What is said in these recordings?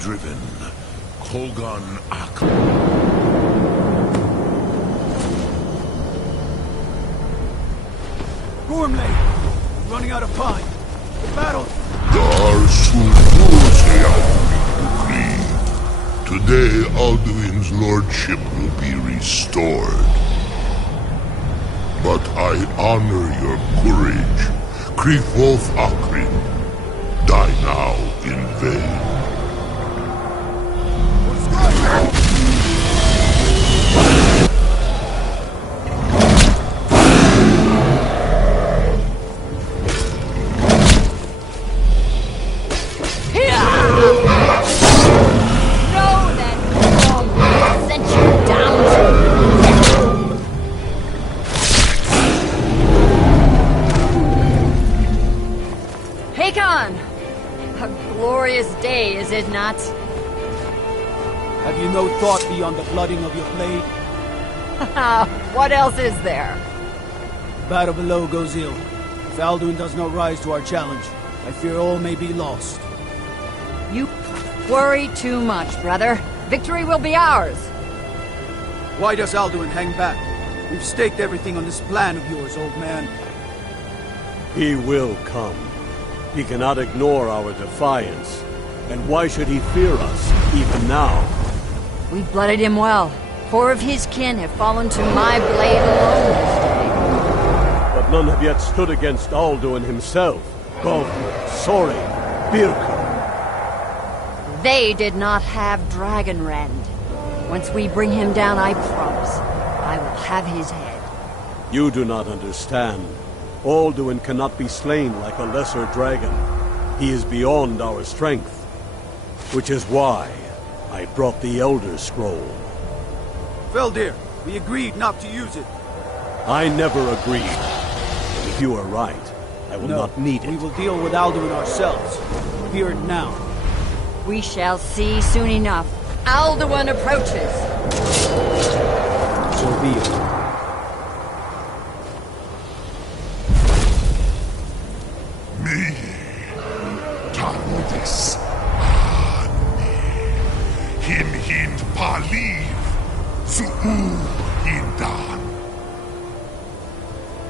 driven. Kogan Ak. Gormley! Running out of pine. The battle... Today, Alduin's lordship will be restored. But I honor your courage. Kriegwolf Akrin. Die now in vain. Day, is it not? Have you no thought beyond the blooding of your blade? What else is there? The battle below goes ill. If Alduin does not rise to our challenge, I fear all may be lost. You worry too much, brother. Victory will be ours. Why does Alduin hang back? We've staked everything on this plan of yours, old man. He will come. He cannot ignore our defiance. And why should he fear us, even now? We blooded him well. 4 of his kin have fallen to my blade alone this day. But none have yet stood against Alduin himself. Gulfur, Sori, Birka. They did not have Dragonrend. Once we bring him down, I promise, I will have his head. You do not understand. Alduin cannot be slain like a lesser dragon. He is beyond our strength. Which is why I brought the Elder Scroll. Veldir, we agreed not to use it. I never agreed. If you are right, I will not need it. We will deal with Alduin ourselves. Here and now. We shall see soon enough. Alduin approaches. So be it. Me. Tarudis. Him hind paliv. Su'u hindan.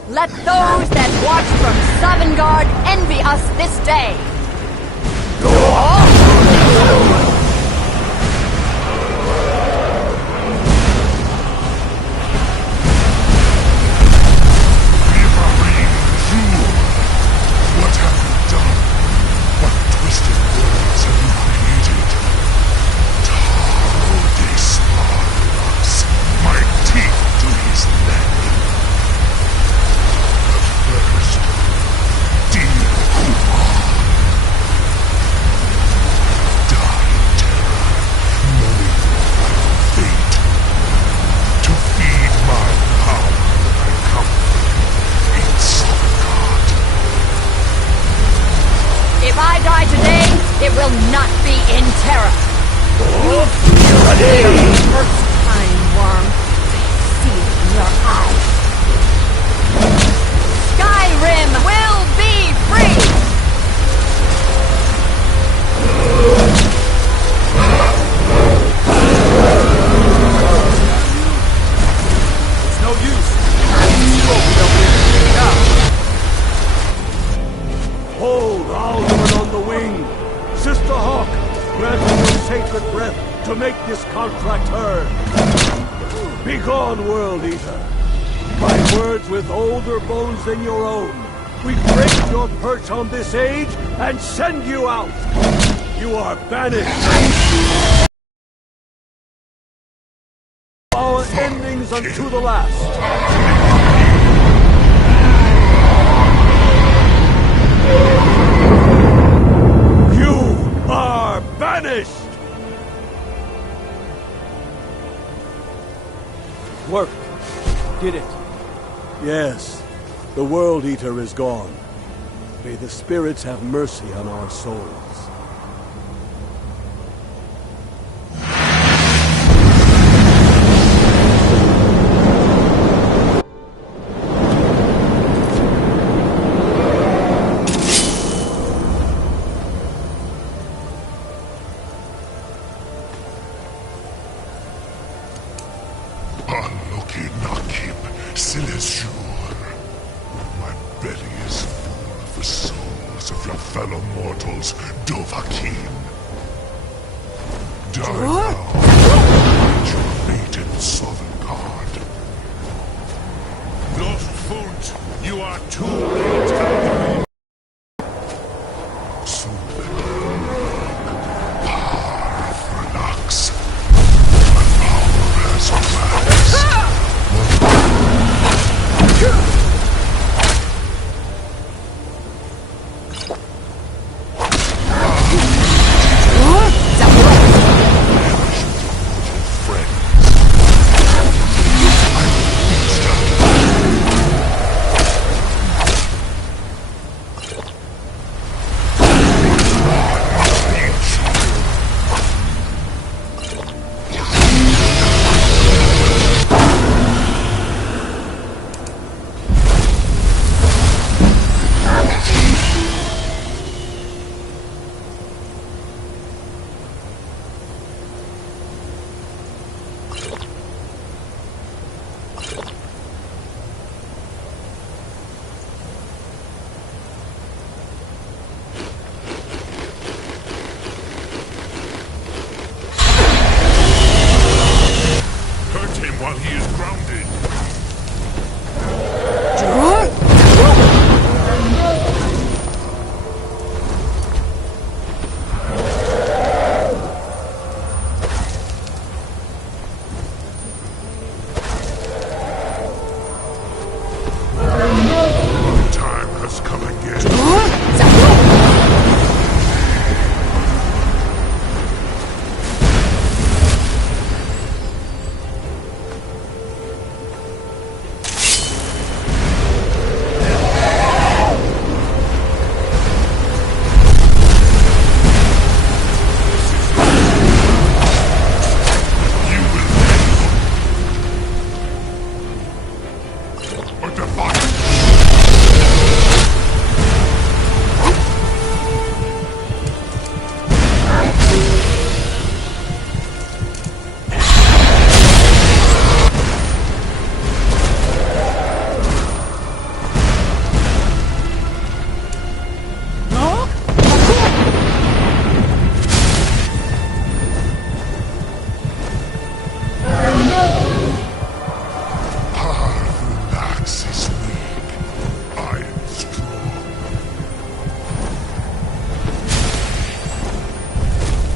Let those that watch from Sovngarde envy us this day. What have you done? What twisted worlds have you created? Tarudis Arlux, my teeth to his neck. But first, dear Kumar, die in terror, knowing your final fate. To feed my power that I come from in Sovngarde. If I die today, it will not be in terror. First time, worm. I see it in your eyes. Skyrim will be free! It's no use. Now. Hold Alduin on the wing! Sister Hawk, grant me your sacred breath to make this contract heard! Begone, World Eater! By words with older bones than your own, we break your perch on this age and send you out! You are banished! Our endings unto the last! You are banished! Work. Did it. Yes, the World Eater is gone. May the spirits have mercy on our souls. Silesure, my belly is full of the souls of your fellow mortals, Dovahkiin. Die now, and your fate in Sovngarde. Lost Foot, you are too late. Relax. My power has waxed. While he is grounded. My time has come again.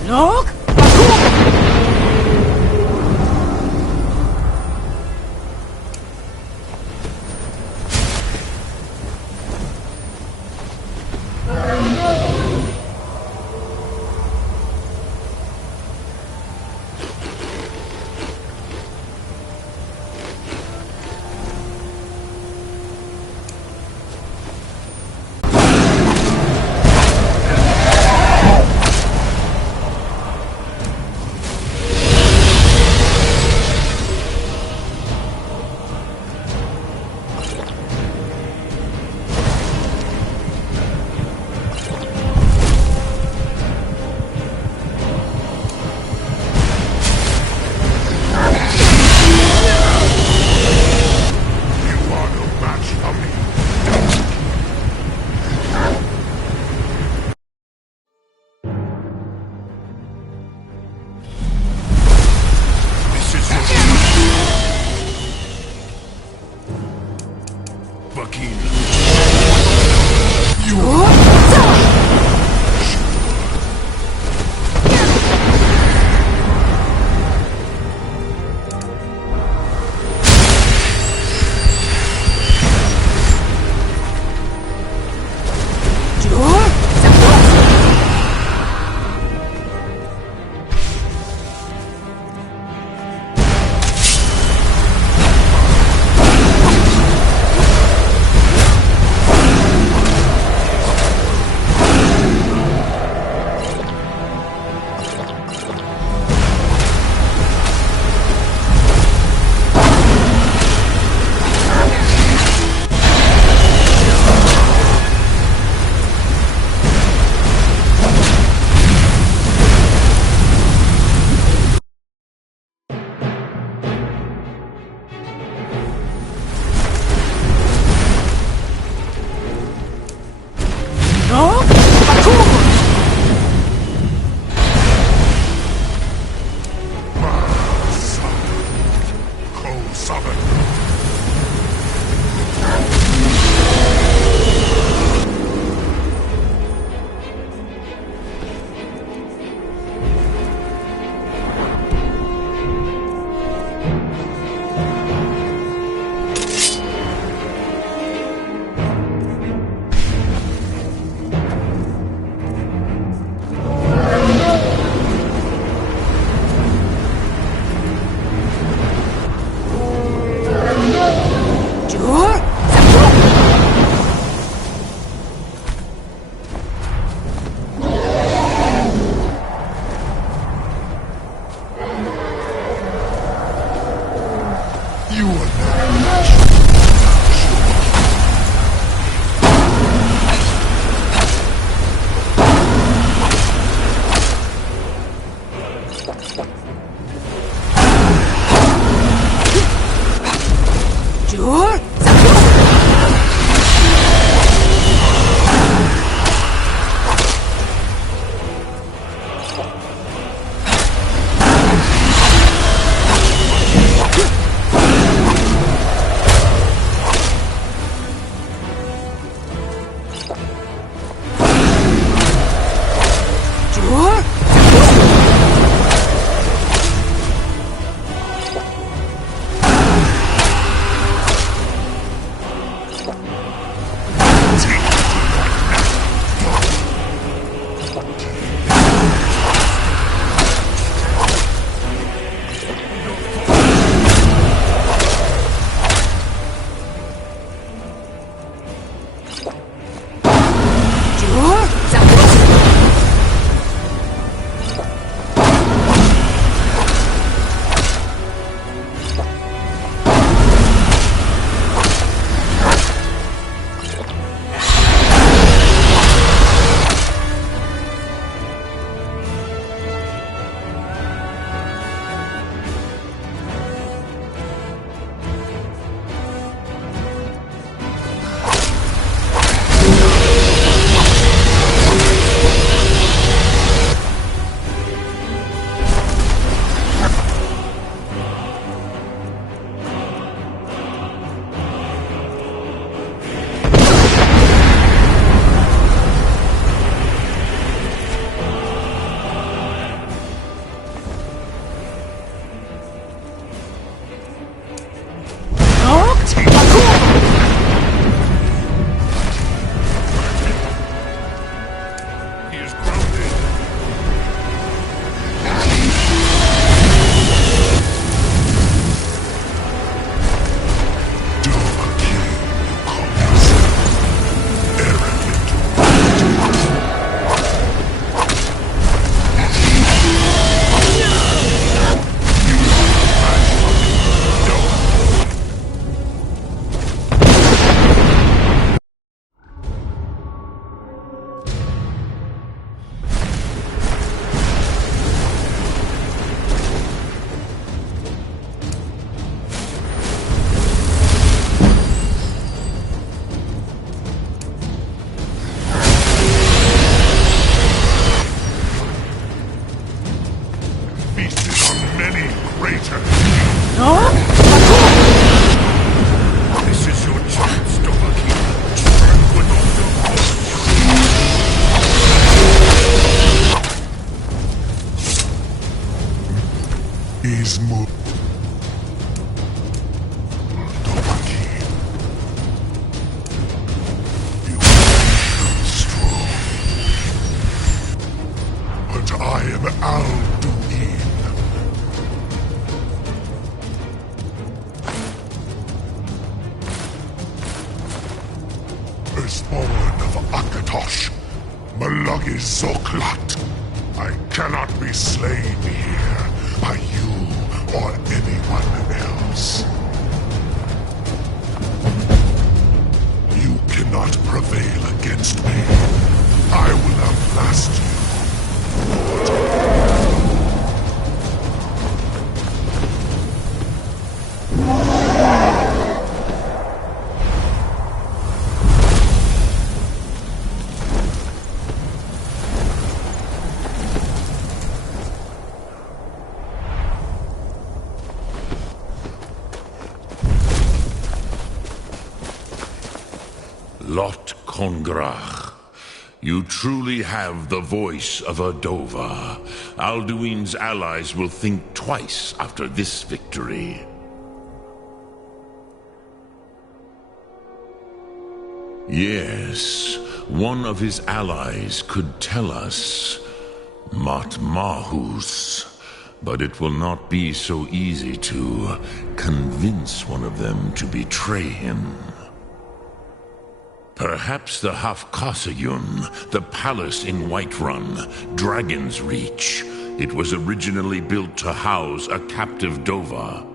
Look! This is your chance, Dovahki. Strike with all your force. Is more. Dovahki. You are strong. But I am Alduin. Firstborn of Akatosh, Malagi Zoklat. I cannot be slain here by you or anyone else. You cannot prevail against me. I will outlast you. Lot Kongrach, you truly have the voice of a Dova. Alduin's allies will think twice after this victory. Yes, one of his allies could tell us Matmahus, but it will not be so easy to convince one of them to betray him. Perhaps the Hafkasayun, the palace in Whiterun, Dragon's Reach. It was originally built to house a captive Dova.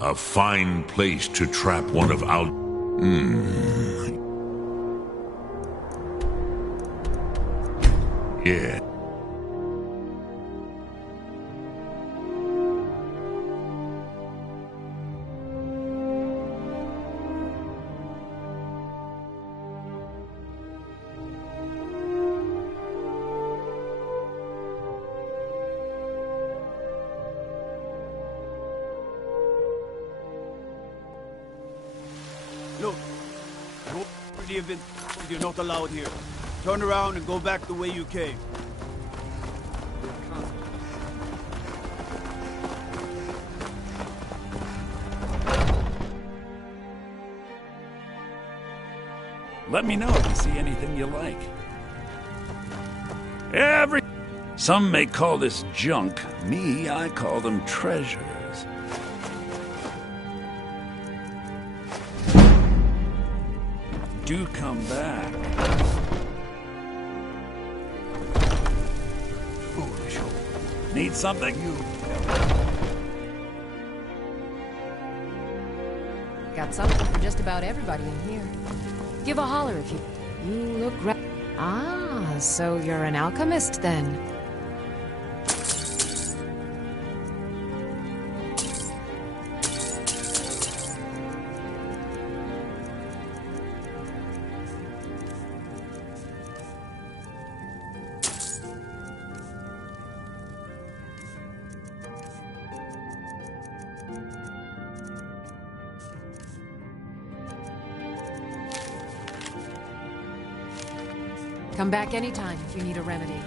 A fine place to trap one of our... Yeah. Look, go for the event. You're not allowed here. Turn around and go back the way you came. Let me know if you see anything you like. Some may call this junk. Me, I call them treasures. Do come back. Foolish hole. Need something? Got something for just about everybody in here. Give a holler if you... You look Ah, so you're an alchemist then. Come back anytime if you need a remedy.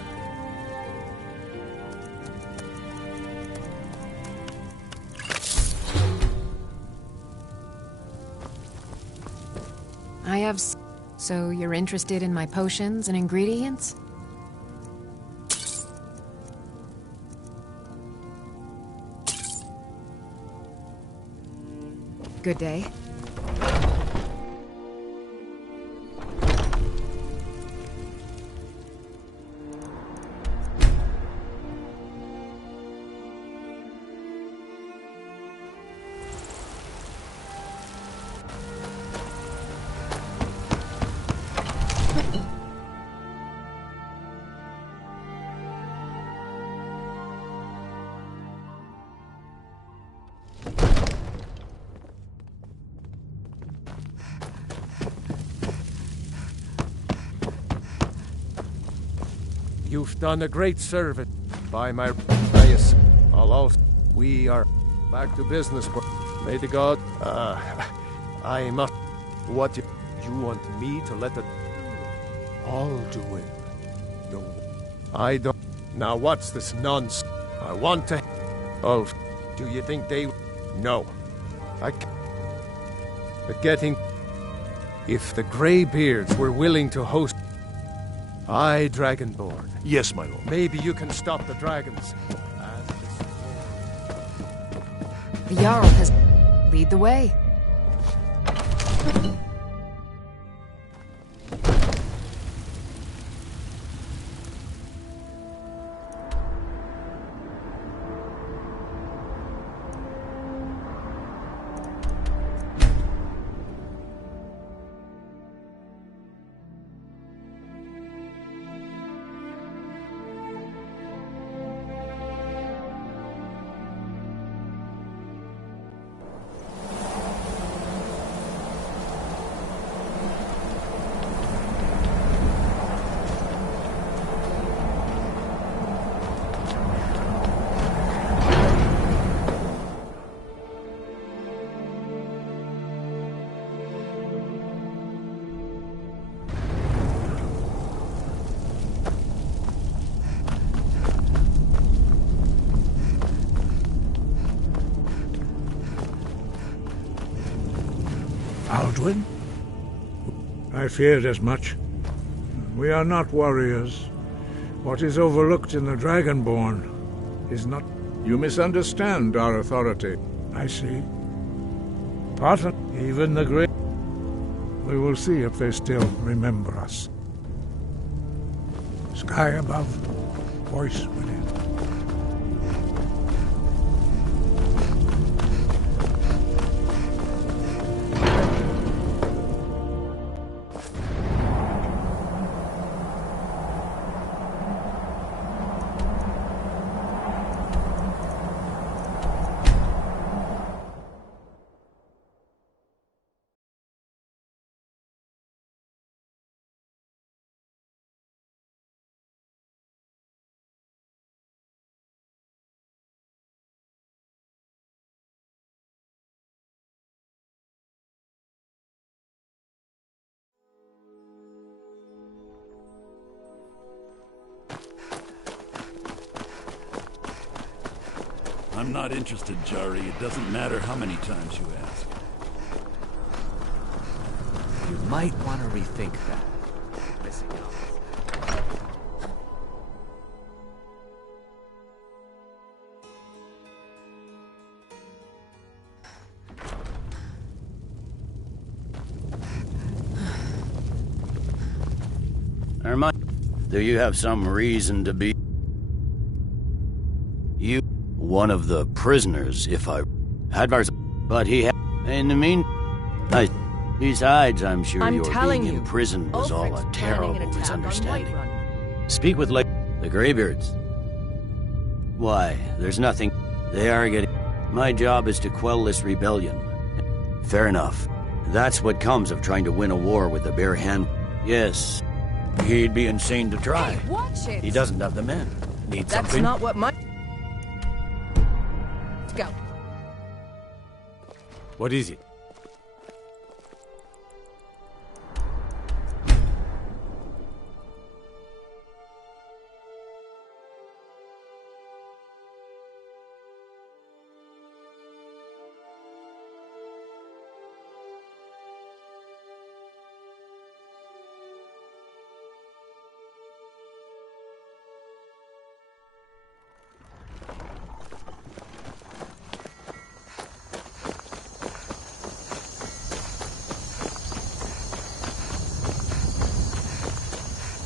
I have... So you're interested in my potions and ingredients? Good day. You've done a great service by my bias. We are Back to business. May the god... I must... What you want me to let the... I'll do it. No, I don't... Now what's this nonsense? I want to... Oh, do you think they... No. I can't... But getting... If the Greybeards were willing to host... I, Dragonborn. Yes, my lord. Maybe you can stop the dragons. The Jarl has... Lead the way. Aldwin? I feared as much. We are not warriors. What is overlooked in the Dragonborn is not... You misunderstand our authority. I see. Pardon, even the great... We will see if they still remember us. Sky above, voice within. I'm not interested, Jari. It doesn't matter how many times you ask. You might want to rethink that. Missing out. Do you have some reason to be... You... One of the prisoners, if I... Advars... But he had... In the Besides, I'm sure your being imprisoned was all a terrible misunderstanding. Speak with the Greybeards. Why, there's nothing... They are getting... My job is to quell this rebellion. Fair enough. That's what comes of trying to win a war with a bare hand. Yes. He'd be insane to try. Hey, watch it! He doesn't have the men. Need That's something? not what my... Let's go. What is it?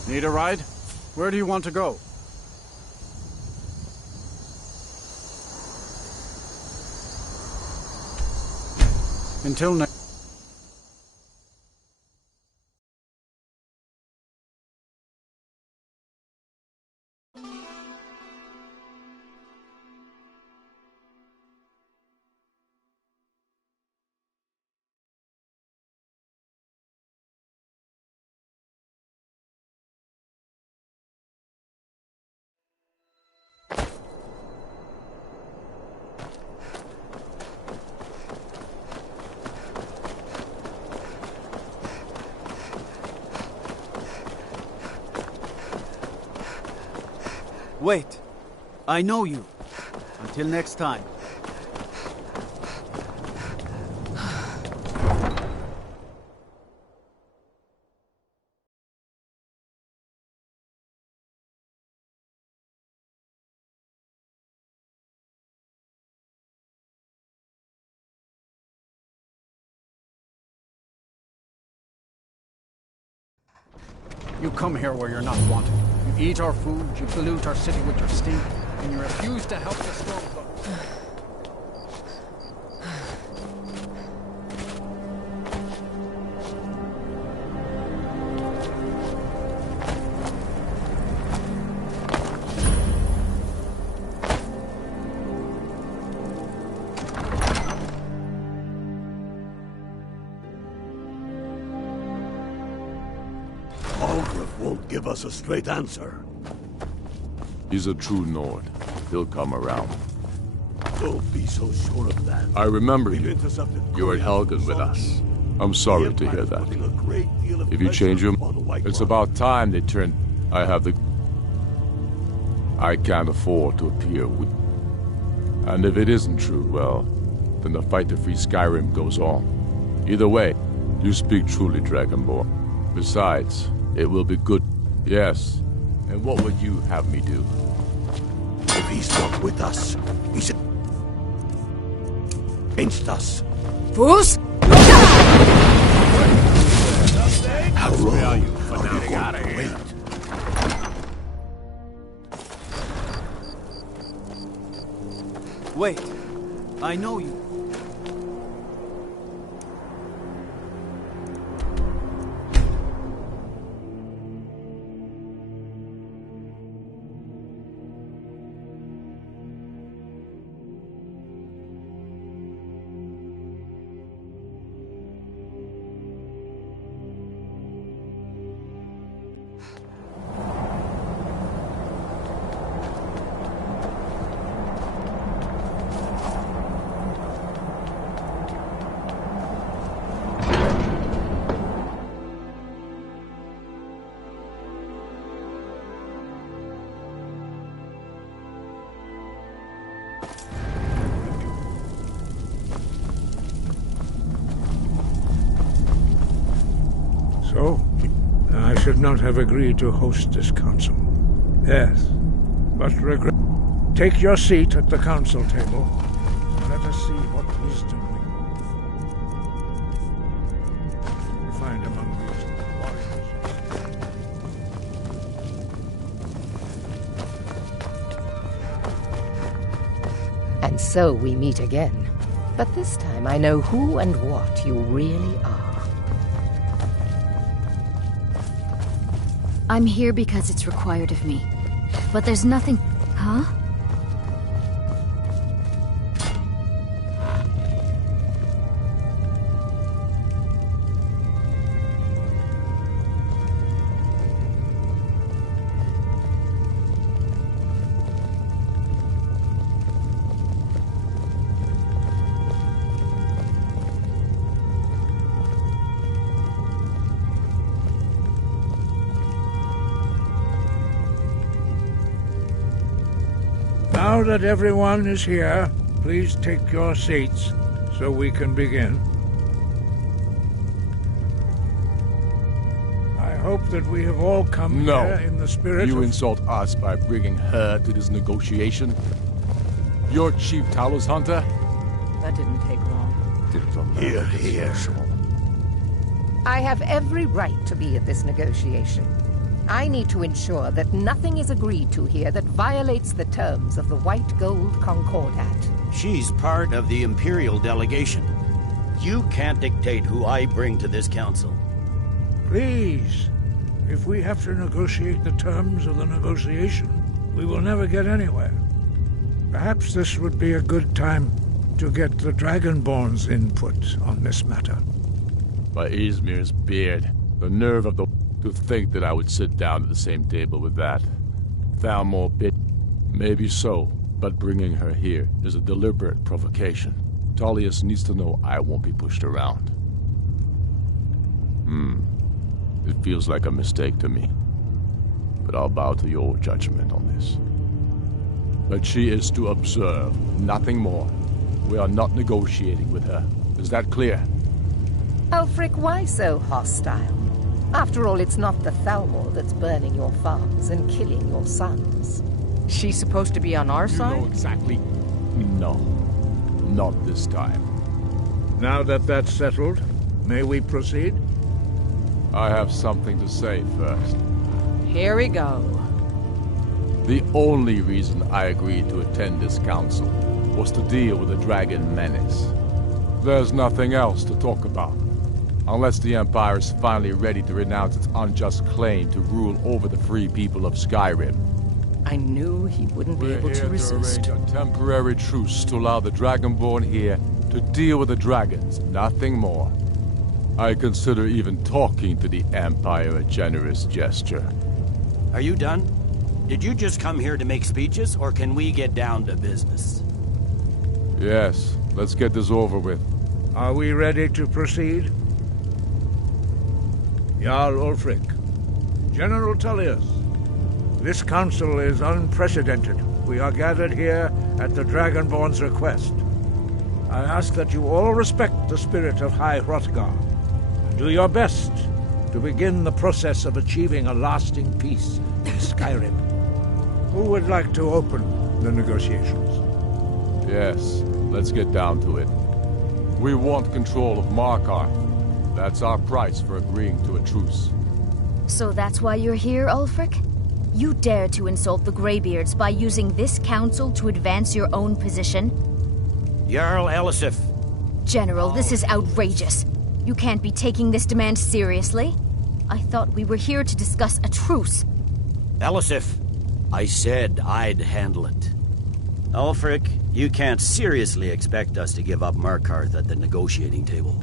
Need a ride? Where do you want to go? Until next... Wait. I know you. Until next time. You come here where you're not wanted. You eat our food, you pollute our city with your stink, and you refuse to help the storm. Won't give us a straight answer. He's a true Nord. He'll come around. Don't be so sure of that. I remember We've you. intercepted You were at Helgen with us. I'm sorry to hear that. Putting a great deal of If you change pressure him, on the White it's Run. about time they turn. I can't afford to appear weak. And if it isn't true, well, then the fight to free Skyrim goes on. Either way, you speak truly, Dragonborn. Besides, it will be good. Yes. And what would you have me do? If he's not with us, he's against us. Bruce? How long are you going to wait? Wait. I know you. So, I should not have agreed to host this council. Yes, but regret. Take your seat at the council table. Let us see what wisdom we find among these warriors. And so we meet again. But this time I know who and what you really are. I'm here because it's required of me. But there's nothing... Huh? Now that everyone is here, please take your seats so we can begin. I hope that we have all come here in the spirit You of... insult us by bringing her to this negotiation? You're Chief Talos Hunter? That didn't take long. Here, here. I have every right to be at this negotiation. I need to ensure that nothing is agreed to here that violates the terms of the White Gold Concordat. She's part of the Imperial delegation. You can't dictate who I bring to this council. Please, if we have to negotiate the terms of the negotiation, we will never get anywhere. Perhaps this would be a good time to get the Dragonborn's input on this matter. By Izmir's beard, the nerve of the... To think that I would sit down at the same table with that. Thalmor bit. Maybe so, but bringing her here is a deliberate provocation. Tullius needs to know I won't be pushed around. It feels like a mistake to me. But I'll bow to your judgment on this. But she is to observe, nothing more. We are not negotiating with her. Is that clear? Ulfric, why so hostile? After all, it's not the Thalmor that's burning your farms and killing your sons. She's supposed to be on our side? You know exactly. No. Not this time. Now that that's settled, may we proceed? I have something to say first. Here we go. The only reason I agreed to attend this council was to deal with the dragon menace. There's nothing else to talk about. Unless the Empire is finally ready to renounce its unjust claim to rule over the free people of Skyrim. I knew he wouldn't be able to resist. To arrange a temporary truce to allow the Dragonborn here to deal with the dragons, nothing more. I consider even talking to the Empire a generous gesture. Are you done? Did you just come here to make speeches, or can we get down to business? Yes, let's get this over with. Are we ready to proceed? Jarl Ulfric, General Tullius, this council is unprecedented. We are gathered here at the Dragonborn's request. I ask that you all respect the spirit of High Hrothgar, and do your best to begin the process of achieving a lasting peace in Skyrim. Who would like to open the negotiations? Yes, let's get down to it. We want control of Markarth. That's our price for agreeing to a truce. So that's why you're here, Ulfric? You dare to insult the Greybeards by using this council to advance your own position? Jarl Elisif. General, this is outrageous. You can't be taking this demand seriously. I thought we were here to discuss a truce. Elisif, I said I'd handle it. Ulfric, you can't seriously expect us to give up Markarth at the negotiating table.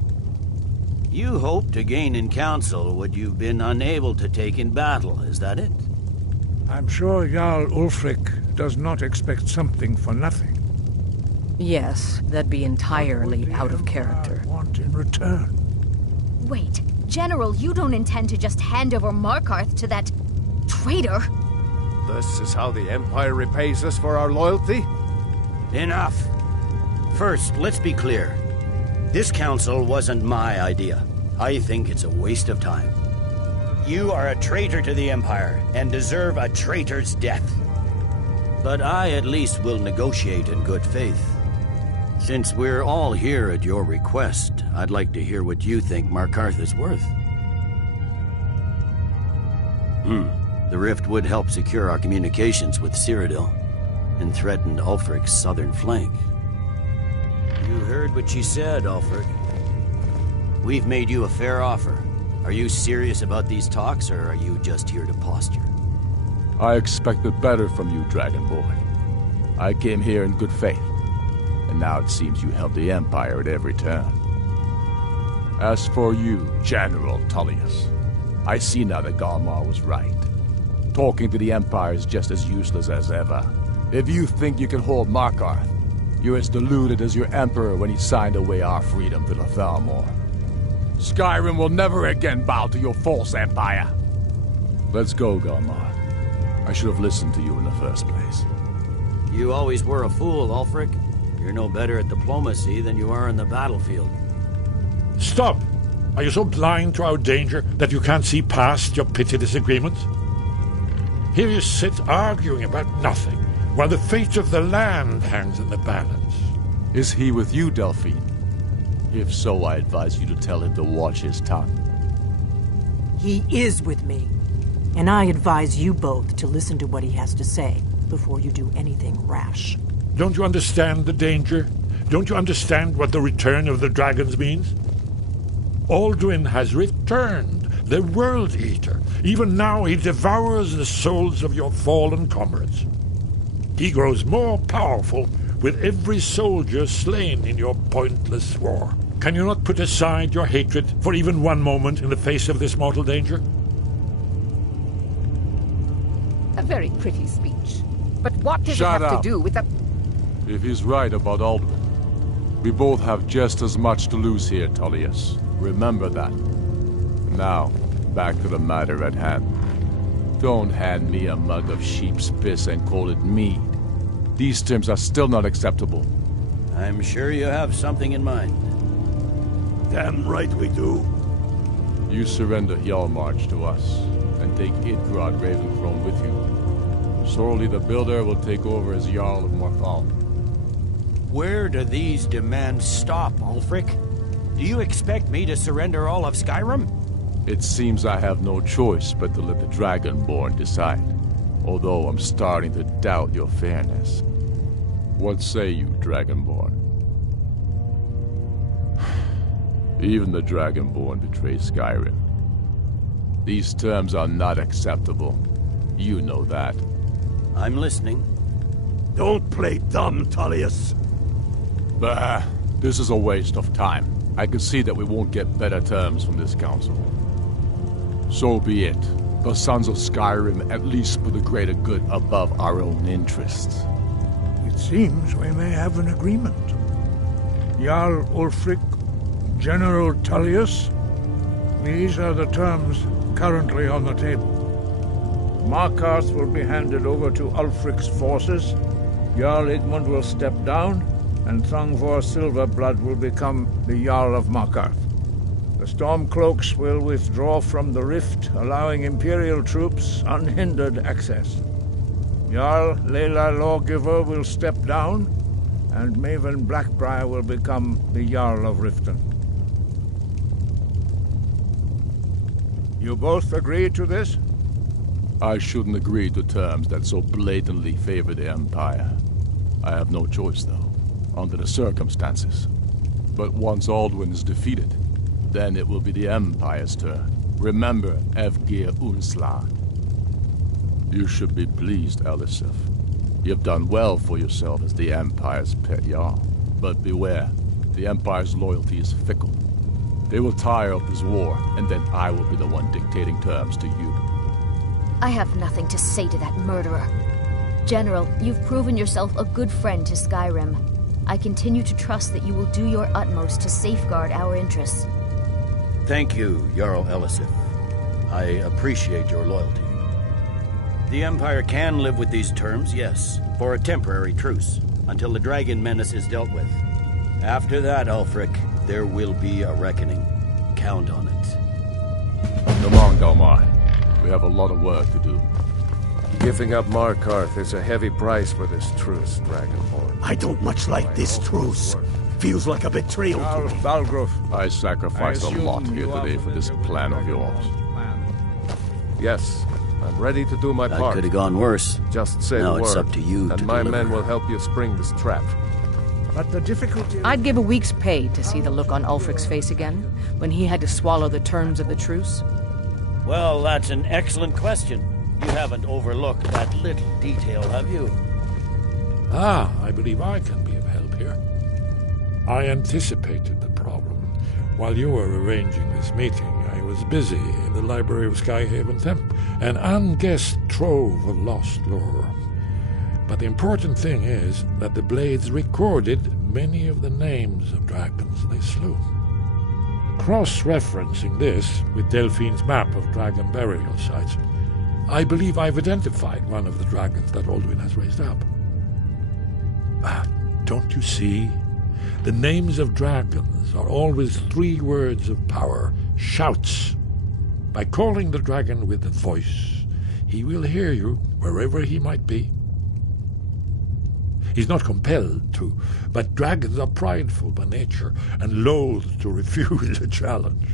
You hope to gain in council what you've been unable to take in battle, is that it? I'm sure Jarl Ulfric does not expect something for nothing. Yes, that'd be entirely out of character. Want in return? Wait, General, you don't intend to just hand over Markarth to that traitor? This is how the Empire repays us for our loyalty? Enough. First, let's be clear. This council wasn't my idea. I think it's a waste of time. You are a traitor to the Empire and deserve a traitor's death. But I at least will negotiate in good faith. Since we're all here at your request, I'd like to hear what you think Markarth is worth. The rift would help secure our communications with Cyrodiil and threaten Ulfric's southern flank. You heard what she said, Ulfric. We've made you a fair offer. Are you serious about these talks, or are you just here to posture? I expected better from you, Dragonborn. I came here in good faith, and now it seems you help the Empire at every turn. As for you, General Tullius, I see now that Galmar was right. Talking to the Empire is just as useless as ever. If you think you can hold Markarth, you're as deluded as your Emperor when he signed away our freedom to the Thalmor. Skyrim will never again bow to your false empire. Let's go, Galmar. I should have listened to you in the first place. You always were a fool, Ulfric. You're no better at diplomacy than you are in the battlefield. Stop! Are you so blind to our danger that you can't see past your petty disagreements? Here you sit arguing about nothing, while the fate of the land hangs in the balance. Is he with you, Delphine? If so, I advise you to tell him to watch his tongue. He is with me, and I advise you both to listen to what he has to say before you do anything rash. Don't you understand the danger? Don't you understand what the return of the dragons means? Alduin has returned, the World Eater. Even now he devours the souls of your fallen comrades. He grows more powerful with every soldier slain in your pointless war. Can you not put aside your hatred for even one moment in the face of this mortal danger? A very pretty speech. But what does Shut it have up. to do with the... If he's right about Alduin, we both have just as much to lose here, Tullius. Remember that. Now, back to the matter at hand. Don't hand me a mug of sheep's piss and call it mead. These terms are still not acceptable. I'm sure you have something in mind. Damn right we do. You surrender Hjalmarch to us, and take Idgrod Ravencrone with you. Sorli the Builder will take over as Jarl of Morthal. Where do these demands stop, Ulfric? Do you expect me to surrender all of Skyrim? It seems I have no choice but to let the Dragonborn decide, although I'm starting to doubt your fairness. What say you, Dragonborn? Even the Dragonborn betray Skyrim. These terms are not acceptable. You know that. I'm listening. Don't play dumb, Tullius. Bah, this is a waste of time. I can see that we won't get better terms from this council. So be it. The Sons of Skyrim at least put the greater good above our own interests. It seems we may have an agreement. Jarl Ulfric, General Tullius, these are the terms currently on the table. Markarth will be handed over to Ulfric's forces, Jarl Igmund will step down, and Thangvor Silverblood will become the Jarl of Markarth. The Stormcloaks will withdraw from the Rift, allowing Imperial troops unhindered access. Jarl Leila Lawgiver will step down, and Maven Blackbriar will become the Jarl of Riften. You both agree to this? I shouldn't agree to terms that so blatantly favor the Empire. I have no choice, though, under the circumstances. But once Alduin is defeated, then it will be the Empire's turn. Remember Evgir Unsla. You should be pleased, Elisif. You've done well for yourself as the Empire's pet Jarl. But beware, the Empire's loyalty is fickle. They will tire of this war, and then I will be the one dictating terms to you. I have nothing to say to that murderer. General, you've proven yourself a good friend to Skyrim. I continue to trust that you will do your utmost to safeguard our interests. Thank you, Jarl Elisif. I appreciate your loyalty. The Empire can live with these terms, yes, for a temporary truce, until the dragon menace is dealt with. After that, Ulfric, there will be a reckoning. Count on it. Come on, Galmar. We have a lot of work to do. Giving up Markarth is a heavy price for this truce, Dragonborn. I don't much like this truce. Feels like a betrayal to me. Balgruf. I sacrificed a lot here today for this plan of yours. Yes, I'm ready to do my That part. could have gone worse. Just say Now the it's word, up to you and to my deliver. men will help you spring this trap. But the difficulty... I'd give a week's pay to see the look on Ulfric's face again, when he had to swallow the terms of the truce. Well, that's an excellent question. You haven't overlooked that little detail, have you? Ah, I believe I can be of help here. I anticipated the problem. While you were arranging this meeting, I was busy in the library of Skyhaven Temp, an unguessed trove of lost lore. But the important thing is that the Blades recorded many of the names of dragons they slew. Cross-referencing this with Delphine's map of dragon burial sites, I believe I've identified one of the dragons that Alduin has raised up. Don't you see? The names of dragons are always 3 words of power, shouts. By calling the dragon with a voice, he will hear you wherever he might be. He's not compelled to, but dragons are prideful by nature and loath to refuse a challenge.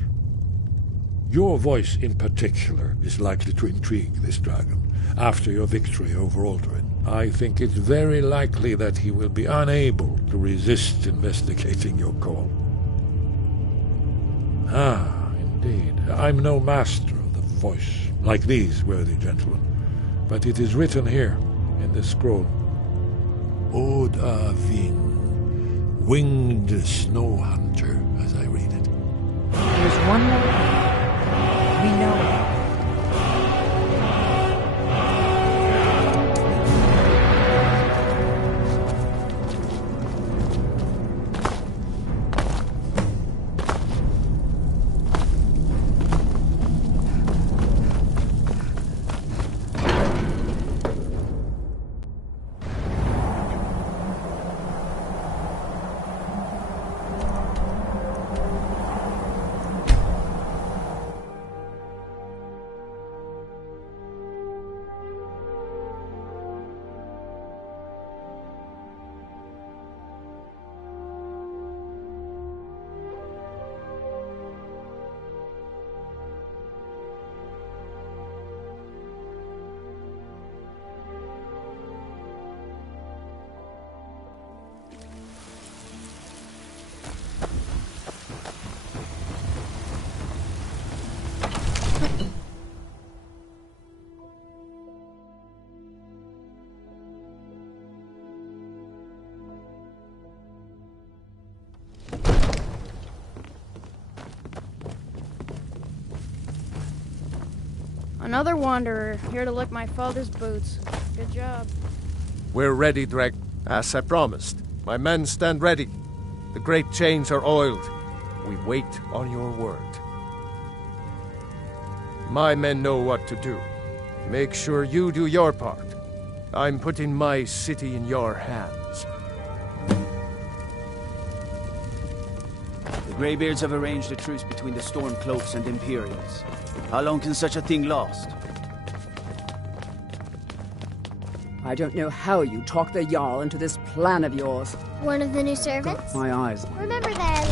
Your voice in particular is likely to intrigue this dragon after your victory over Alduin. I think it's very likely that he will be unable to resist investigating your call. Ah, indeed. I'm no master of the voice, like these worthy gentlemen, but it is written here in this scroll. Oda Ving, winged snow hunter, as I read it. There's one more we know about. Another wanderer, here to lick my father's boots. Good job. We're ready, Dreg. As I promised. My men stand ready. The great chains are oiled. We wait on your word. My men know what to do. Make sure you do your part. I'm putting my city in your hands. The Greybeards have arranged a truce between the Stormcloaks and Imperials. How long can such a thing last? I don't know how you talked the Jarl into this plan of yours. One of the new servants? My eyes. Remember that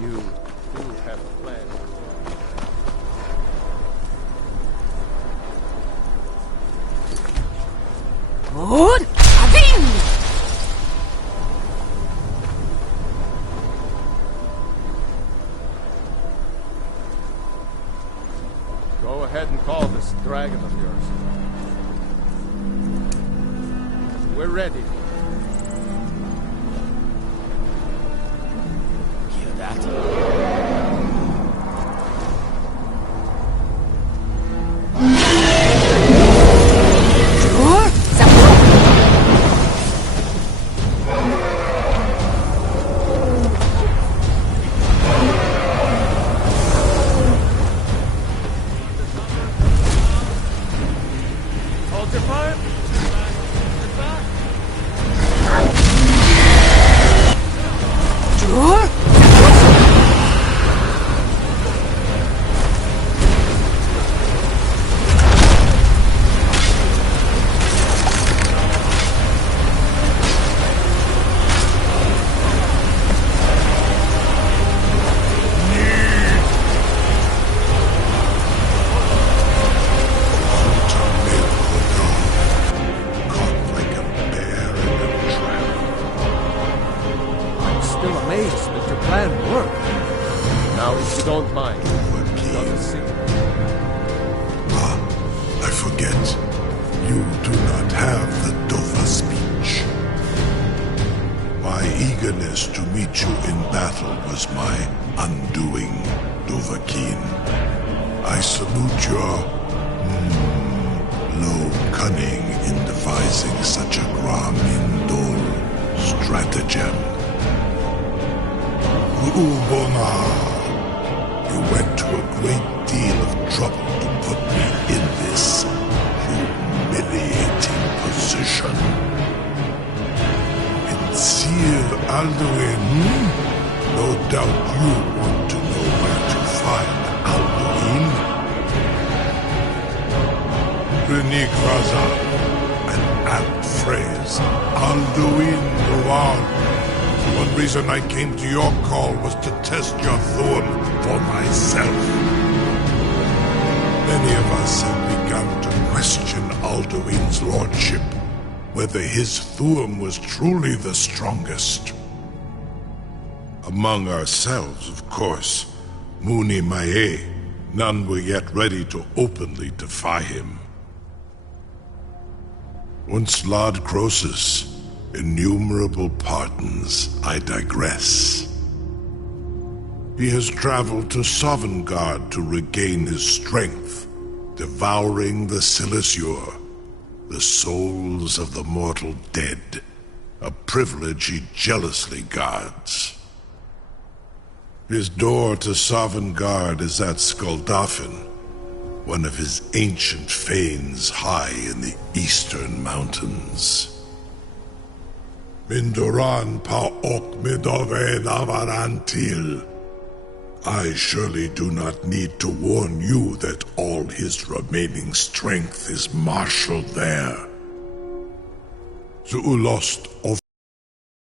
You do have a plan. Good! Aving! Go ahead and call this dragon of yours. We're ready. Hear that? Hold your fire. I'm still amazed that your plan worked. Now, if you don't mind, on the city. I forget. You do not have the Dova speech. My eagerness to meet you in battle was my undoing, Dovahkiin. I salute your low cunning in devising such a Gramindol stratagem. Ubona, you went to a great deal of trouble to put me in this humiliating position. Sir Alduin, no doubt you want to know where to find Alduin. Renik Raza, an apt phrase. Alduin Rual. One reason I came to your call was to test your Thu'um for myself. Many of us have begun to question Alduin's lordship, whether his Thu'um was truly the strongest. Among ourselves, of course, Muni Mae, none were yet ready to openly defy him. Once Lord Croesus, innumerable pardons, I digress. He has traveled to Sovngarde to regain his strength, devouring the Silesur, the souls of the mortal dead, a privilege he jealously guards. His door to Sovngarde is at Skuldafn, one of his ancient fanes high in the eastern mountains. Mindoran pa ok midove navarantil. I surely do not need to warn you that all his remaining strength is marshaled there. Zuulost of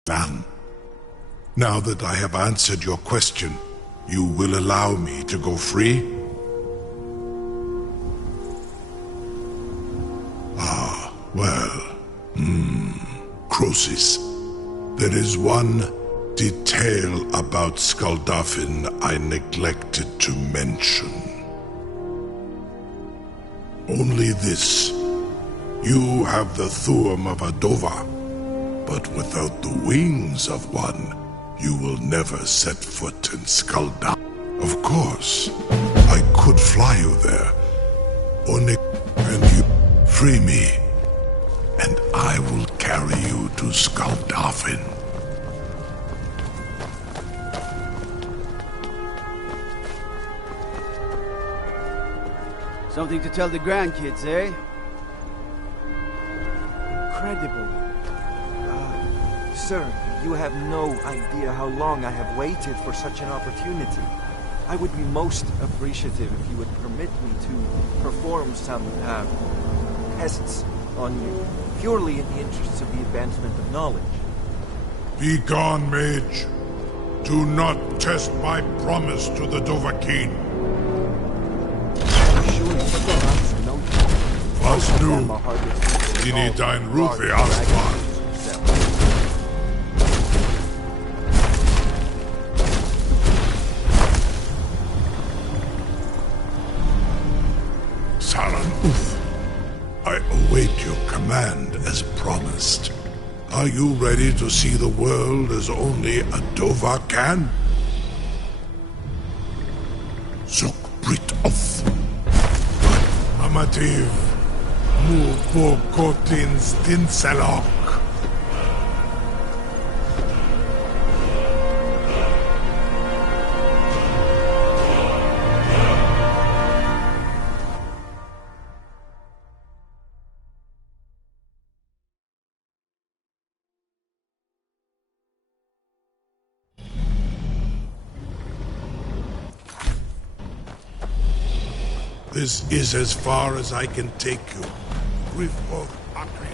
Van. Now that I have answered your question, you will allow me to go free? Ah, well, Croesus. There is one detail about Skuldafn I neglected to mention. Only this. You have the thumb of a Dova, but without the wings of one, you will never set foot in Skuldar. Of course, I could fly you there, and you free me, and I will carry you to Skuldafn. Something to tell the grandkids, eh? Incredible. Sir, you have no idea how long I have waited for such an opportunity. I would be most appreciative if you would permit me to perform some tests on you, purely in the interests of the advancement of knowledge. Be gone, mage. Do not test my promise to the Dovahkiin. Was nu, dini dein Ruthi Aswan. Saran Uth, I await your command as promised. Are you ready to see the world as only a Dova can? Zuk Brit Uth. Amativ. Mu bo kotins dinselok. This is as far as I can take you. Griffbog Akri.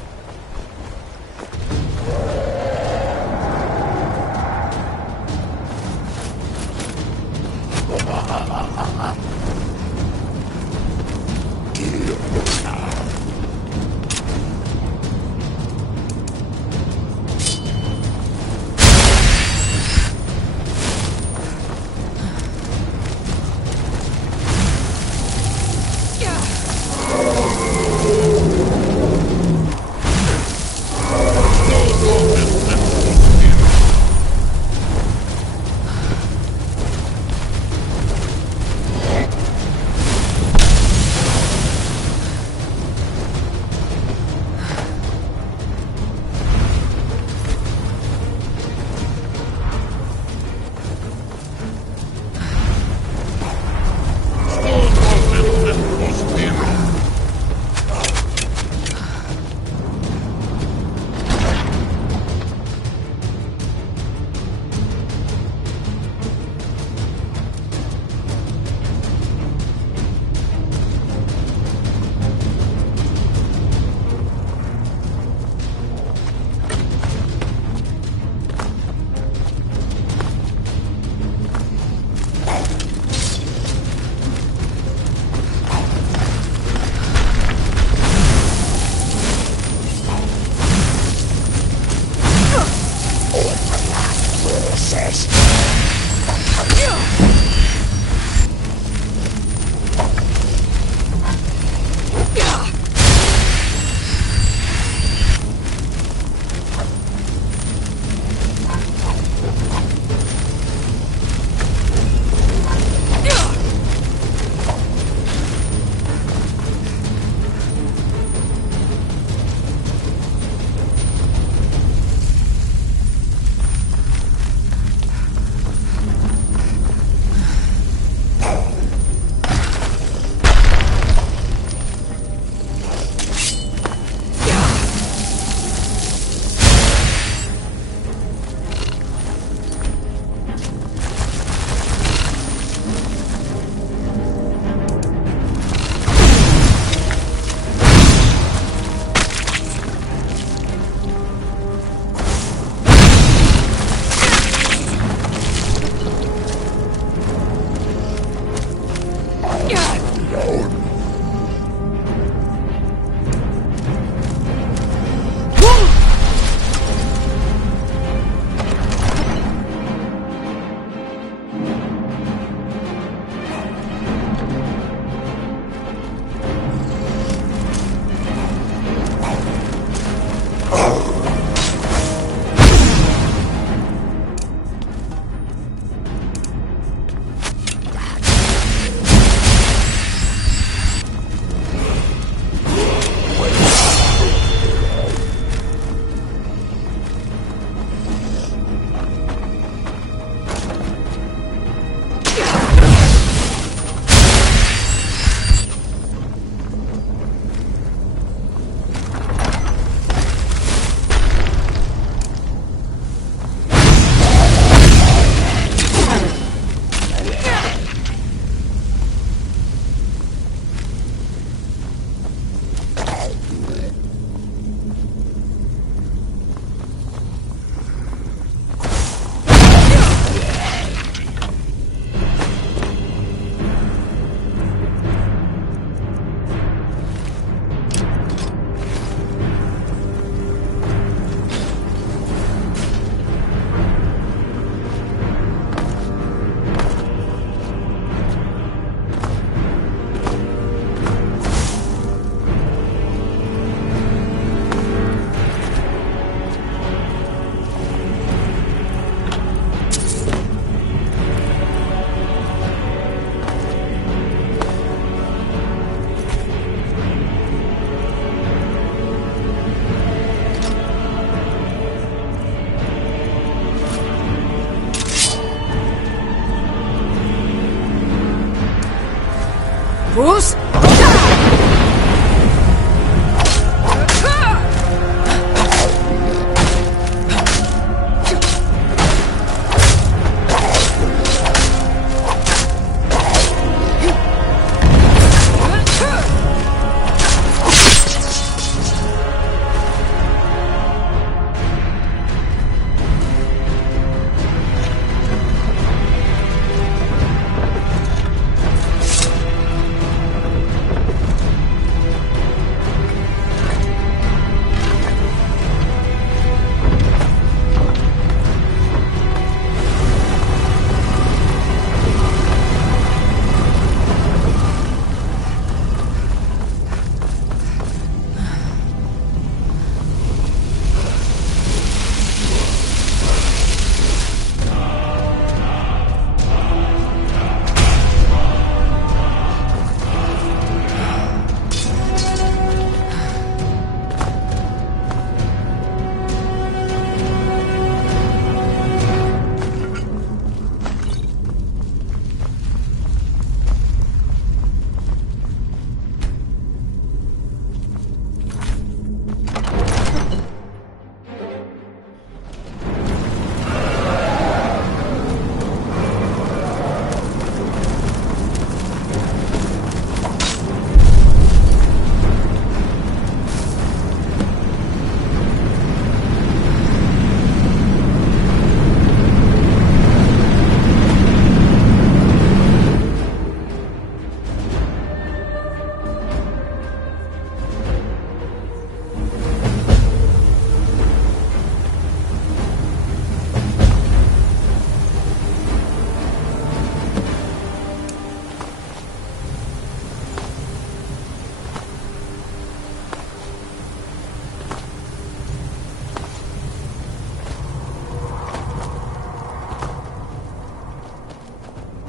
Who's?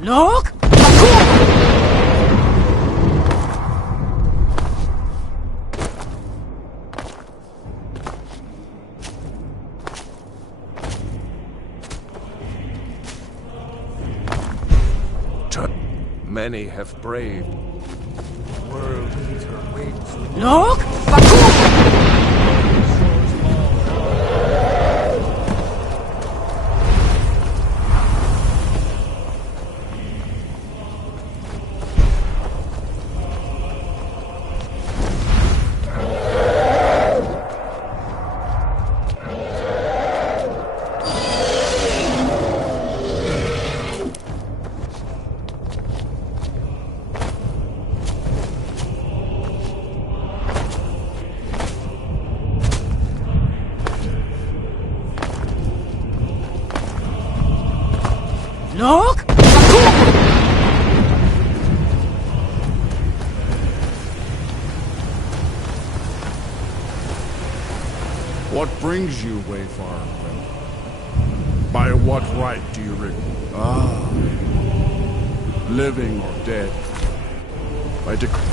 Look! Many have braved. World Eater waits. Look! Look! What brings you, Wayfarer? By what right do you living or dead? By decree.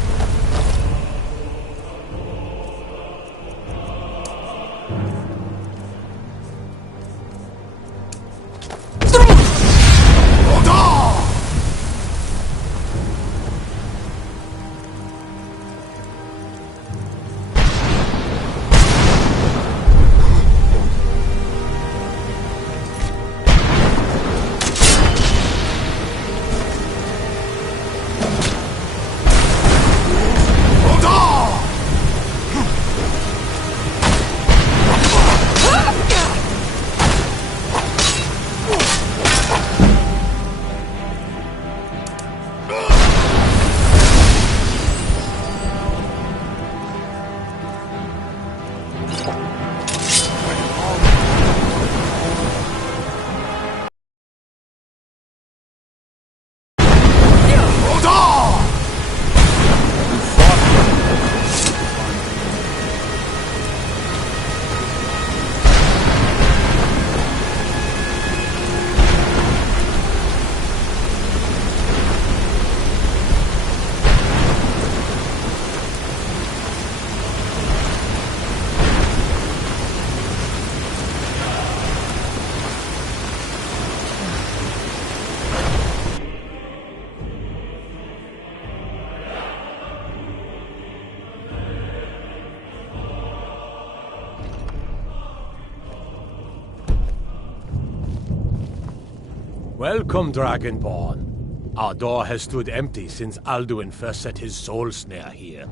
Welcome, Dragonborn. Our door has stood empty since Alduin first set his soul snare here.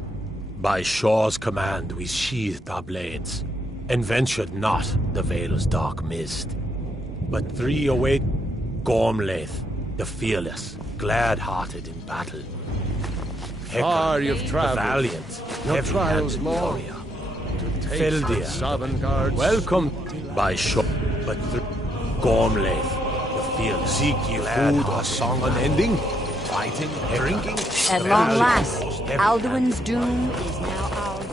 By Shaw's command, we sheathed our blades, and ventured not the Vale's dark mist. But 3 await Gormlaith, the fearless, glad-hearted in battle. Far you've the traveled, valiant, your trials heavy-handed long. warrior. Feldir, welcome by Shaw, but Gormlaith, the fearless. Seek ye food or song unending? Fighting, drinking? At long last, Alduin's doom is now ours.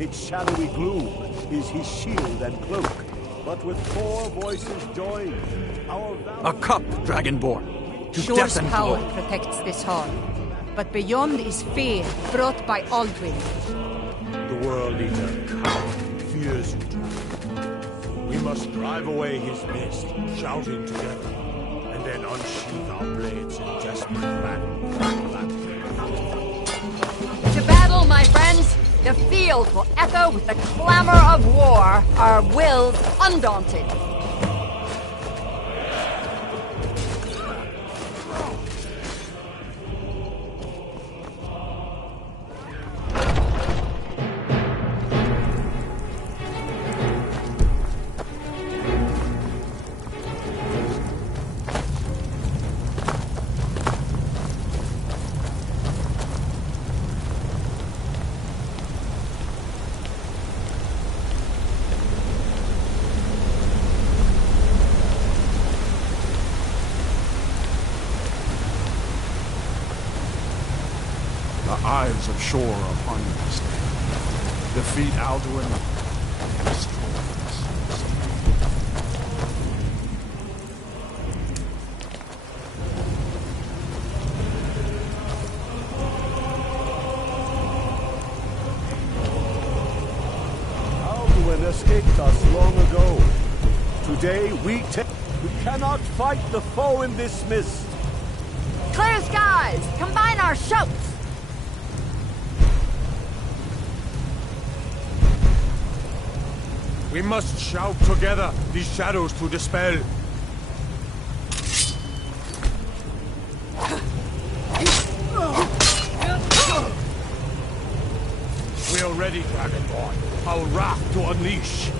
Its shadowy gloom is his shield and cloak. But with 4 voices joined, our A cup, Dragonborn. To Shor's death and power glory. protects this hall. But beyond is fear brought by Aldwin. The World Eater coward fears you, Dragon. We must drive away his mist, shouting together, and then unsheath our blades in desperate battle. To battle, my friends! The field will echo with the clamor of war, our wills undaunted. The eyes of Shore are upon you this day. Defeat Alduin and destroy this. Alduin escaped us long ago. Today we cannot fight the foe in this mist. Clear skies! Combine our shouts! We must shout together, these shadows to dispel. We are ready, Dragonborn. Our wrath to unleash.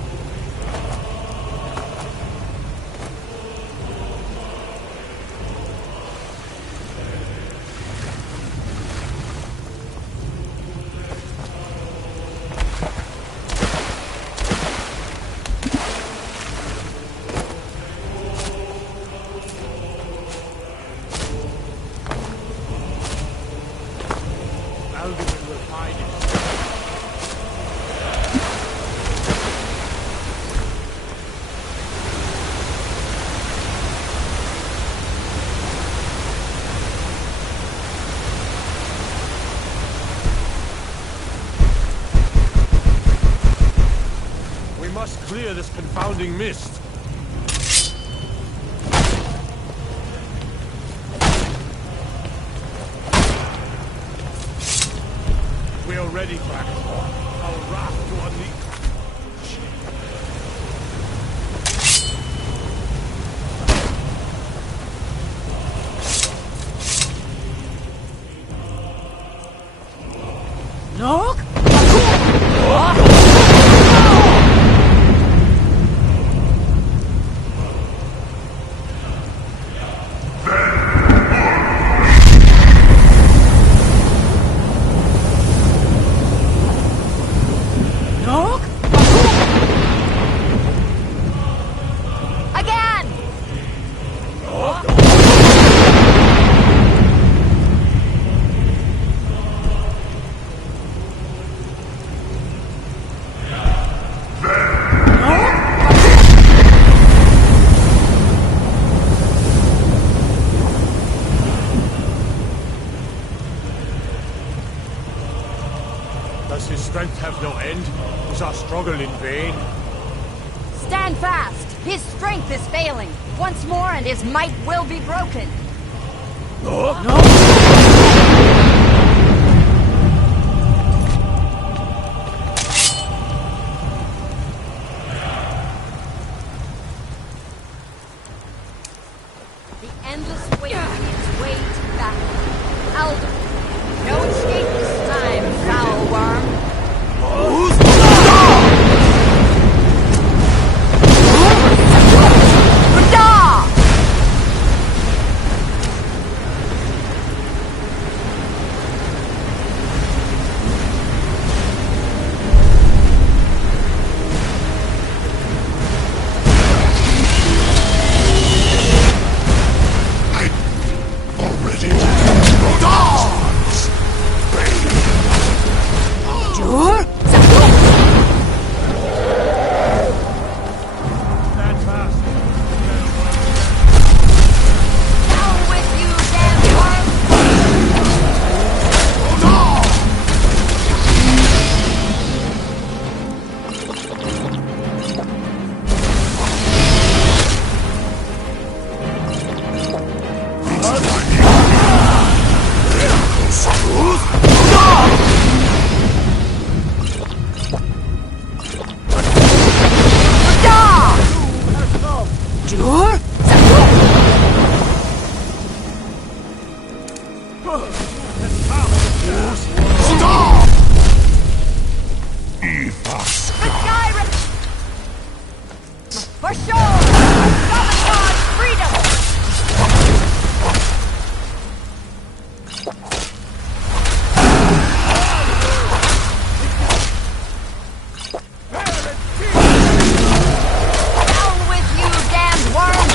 Clear this confounding mist. We are ready, Dragonborn. Our wrath to unleash. No? Does his strength have no end? Is our struggle in vain? Stand fast! His strength is failing! Once more and his might will be broken! The endless way leads way to battle. Alden, no escape this time, foul worm! For sure! Sabotage freedom! Down with you, damned worm!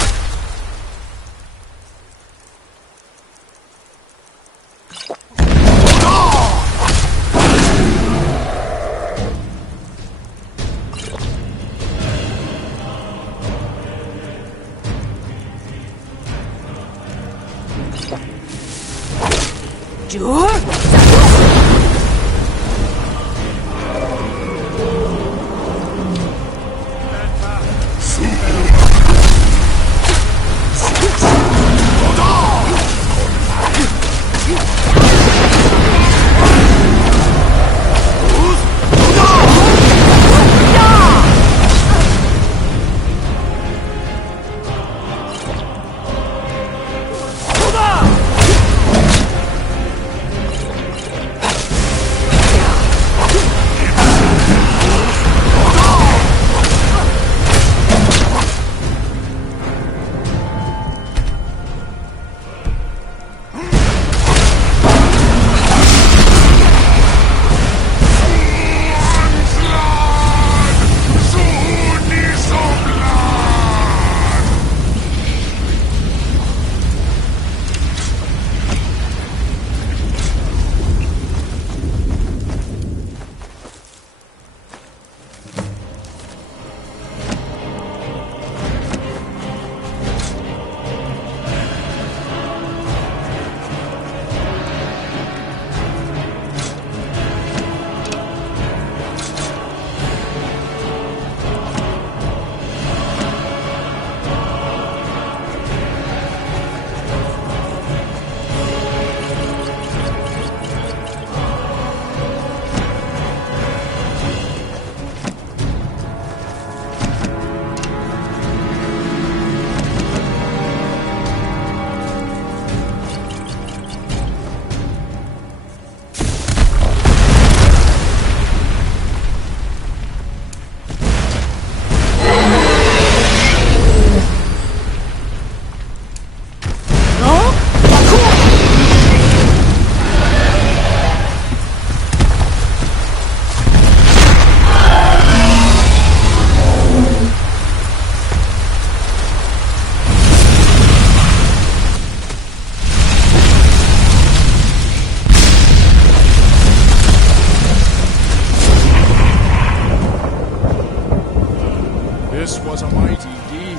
This was a mighty deed.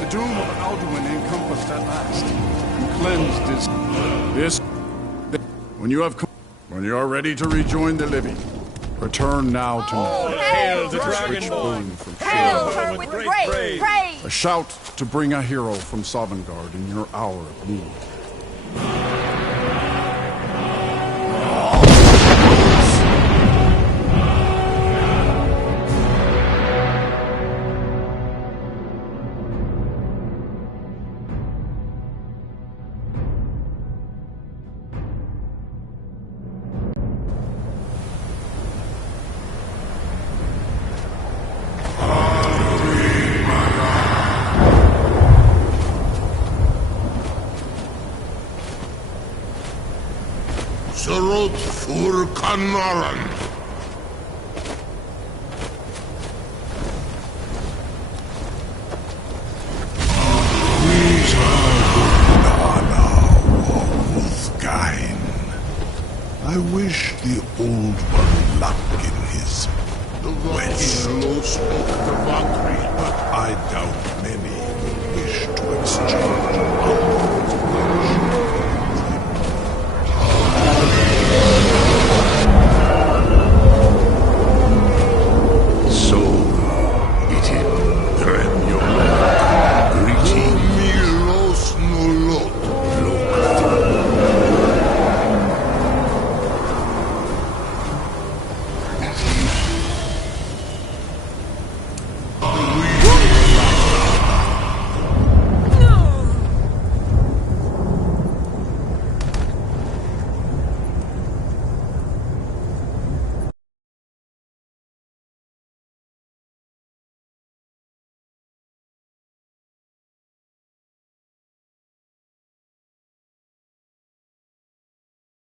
The doom of Alduin encompassed at last, and cleansed this. When you are ready to rejoin the living, Return now to me. Hail the Dragonborn! From Hail her with great praise! a shout to bring a hero from Sovngarde in your hour of need. Surut fur Kanaran. I wish the old one luck in his quest.